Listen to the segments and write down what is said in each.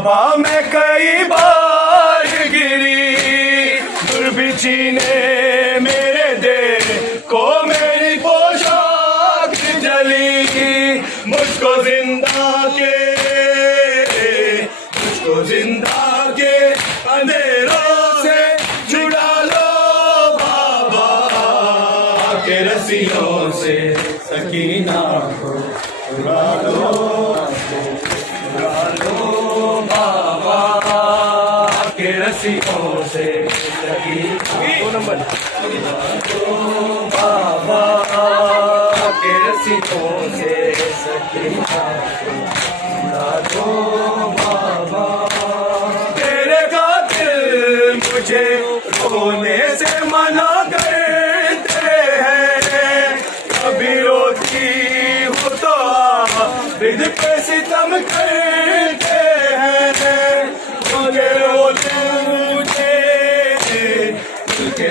बाबा मैं कई बार गिरी, दुर्बिछी ने मेरे देह को मेरी पोशाक जली, मुझको जिंदा के अंधेरों से छुड़ा लो बाबा के रस्सियों से, सकीना को छुड़ा लो बाबा के रस्सियों से, सकीना बाबा के रस्सियों से, सकीना छुड़ा लो बाबा। तेरे कातिल मुझे रोने से मना करते हैं, कभी रोती हूँ तो विध पे सितम करते हैं, मुझे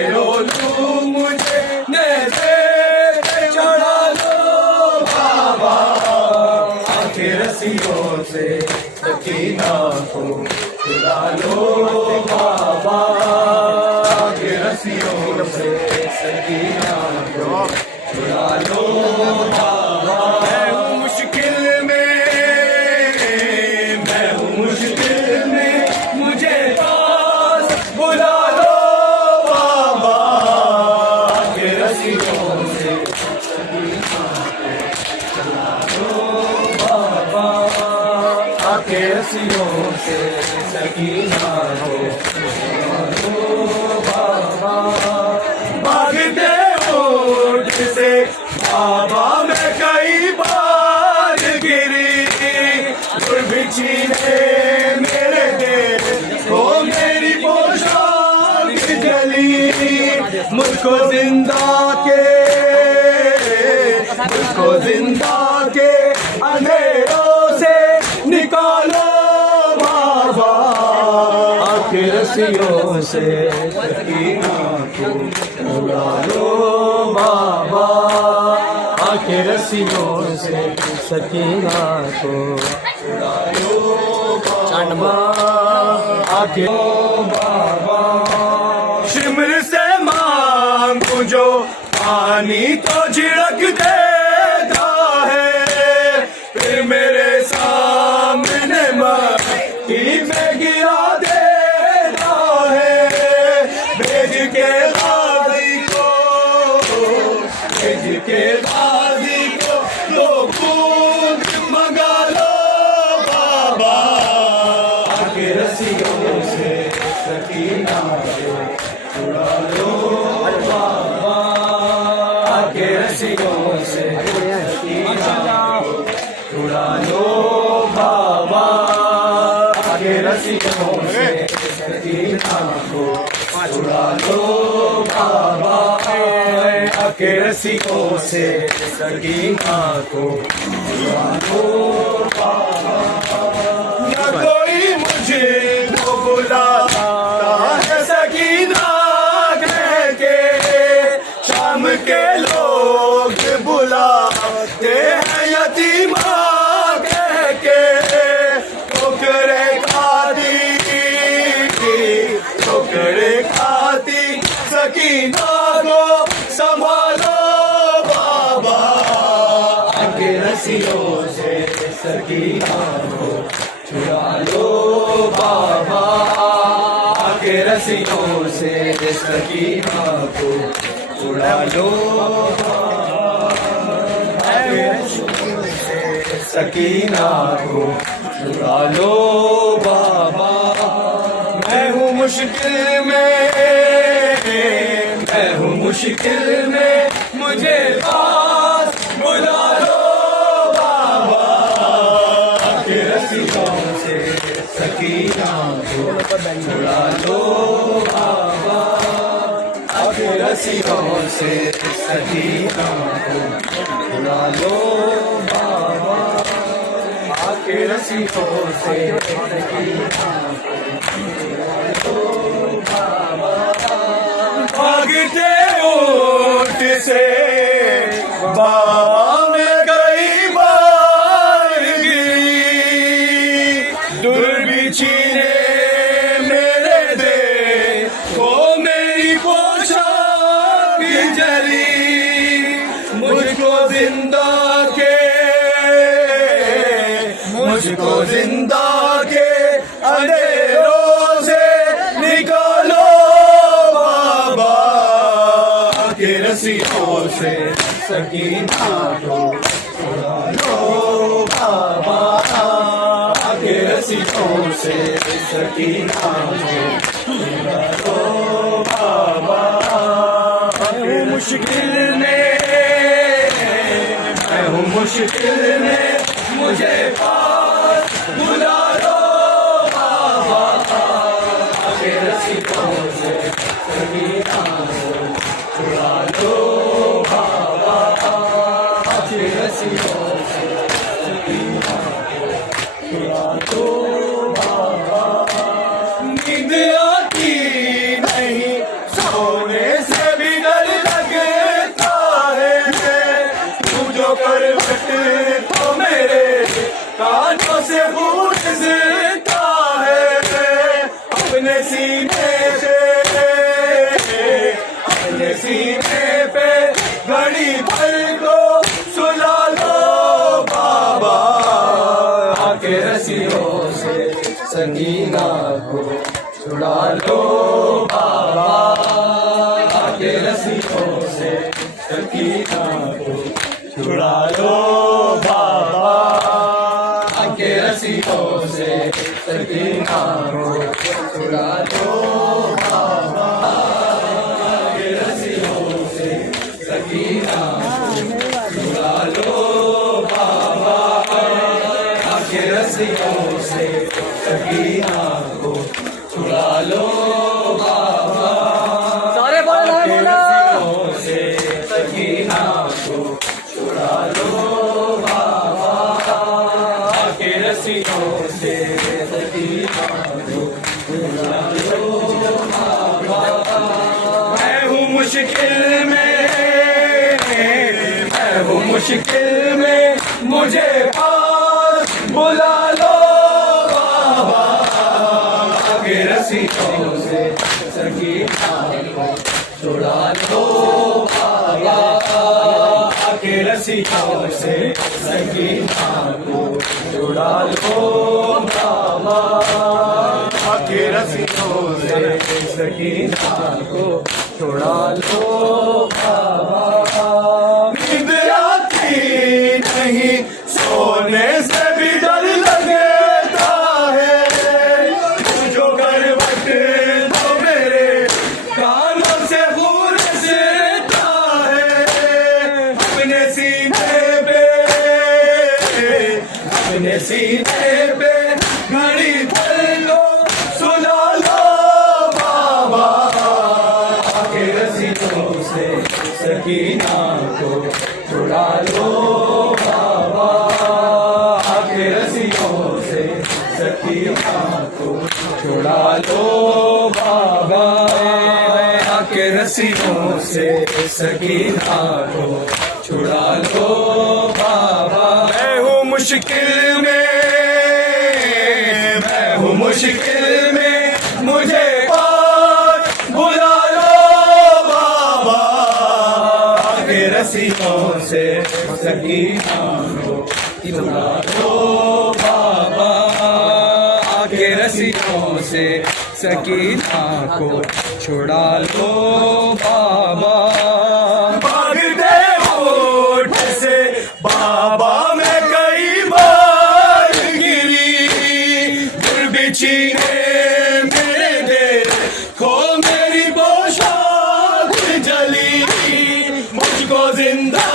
रो लूं मुझे नैसे चढ़ा लो बाबा के रस्सियों से, सकीना को छुड़ा लो बाबा के रस्सियों से, सकीना को छुड़ा लो बाबा। मैं हूँ मुश्किल में मुझे पास बुला लो बाबा के रस्सियों से, सकीना को छुड़ा लो बाबा के रस्सियों से, सकीना को छुड़ा लो बाबा। भागते ऊँट से बाबा मैं कई बार गिरी, दुर्बिछी ने मेरे देह को मेरी पोशाक जली, मुझको जिंदा के अंधेरों से निकालो बाबा के रस्सियों से, सकीना को छुड़ा लो बाबा के रस्सियों से, सकीना को छुड़ा लो बाबा के बाबा। शिमर से मांगू जो पानी तो झिड़क देता है, फिर मेरे सामने मट्टी में गिरा देता है, भेज के गाजी को दो बूंद मंगा लो बाबा के रस्सियों से, सकीना को छुड़ा लो बाबा के रस्सियों से, सकीना को छुड़ा लो बाबा के रस्सियों से, सकीना को छुड़ा लो बाबा के रस्सियों से, सकीना को छुड़ा लो बाबा। न कोई मुझे वो बुलाता है सकीना कह के, शाम के लोग बुलाते हैं यतीमा कह के, ठोकरे खाती सकीना को संभालो बाबा के रस्सियों से, सकीना को छुड़ा लो बाबा के रस्सियों से, सकीना को छुड़ा लो बाबा के रस्सियों से, सकीना को छुड़ा लो बाबा। मैं हूँ मुश्किल में मुझे पास बुला लो बाबा के रस्सियों से, सकीना को छुड़ा लो बाबा के रस्सियों से, सकीना को छुड़ा लो बाबा के रस्सियों से, सकीना को छुड़ा लो बाबा। भागते ऊँट से बाबा मैं कई बार गिरी, दुर्बिछी छीने मेरे देखो मेरी पोशाक जली, मुझको जिंदा के अंधेरों से निकालो बाबा के रस्सियों से सकीना को छुड़ा लो बाबा के रस्सियों से सकीना को छुड़ा लो बाबा। मैं हूँ मुश्किल में मुझे पास बुला लो बाबा के रस्सियों से सकीना को छुड़ा लो बाबा के रस्सियों से सकीना को छुड़ा लो बाबा। नींद आती नहीं सोने से भी डर लगता है, तू जो करवट तो मेरे कानों से गूंजता है, अपने सीने पे घड़ी भर को सुला लो बाबा के रस्सियों से सकीना को छुड़ा लो बाबा के रस्सियों से सकीना को छुड़ा लो बाबा के रस्सियों से सकीना को छुड़ा लो बाबा के रस्सियों से सकीना को छुड़ा लो बाबा के रस्सियों से सकीना को छुड़ा लो बाबा के रस्सियों से सकीना को छुड़ा लो बाबा के रस्सियों से सकीना को छुड़ा लो बाबा। मैं हूँ मुश्किल में मुझे पास बुला लो बाबा के रस्सियों से सकीना को छुड़ा लो बाबा के रस्सियों से सकीना को छुड़ा लो बाबा के रस्सियों से सकीना को छुड़ा लो बाबा। नींद आती नहीं सोने से भी डर लगता है, तू जो करवट तो मेरे कानों से गूंजता है, अपने सीने पे घड़ी भर लो सुला लो बाबा के रस्सियों से सकीना को छुड़ा लो बाबा के रस्सियों से सकीना को छुड़ा लो बाबा के रस्सियों से सकीना को छुड़ा लो बाबा। मैं हूँ मुश्किल में मुझे पास बुला लो बाबा के रस्सियों से सकीना को छुड़ा लो बाबा के रस्सियों से सकीना को छुड़ा लो बाबा। भागते होठ से बाबा मैं कई बार गिरी, छीने मेरे देखो मेरी पोशाक जली, मुझको जिंदा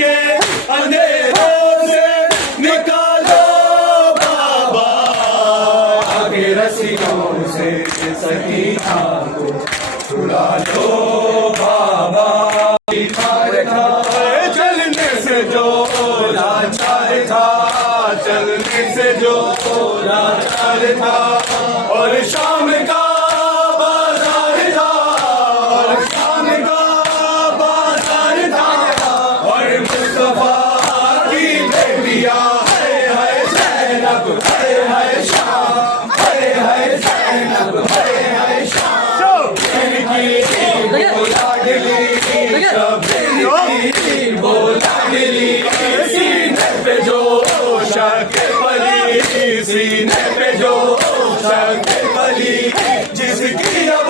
के अंधेरों से निकालो बाबा के रस्सियों से सकीना को छुड़ा लो बाबा। चलने से जो लाचार था, चलने से जो लाचार था, और शाम का बाजार था, और शाम का बाजार था, और मुस्तफा की बेबिया थी वो लाडली, सीने पे जो शक्ल पली, सीने पे जो शक्ल पली, जिसकी अब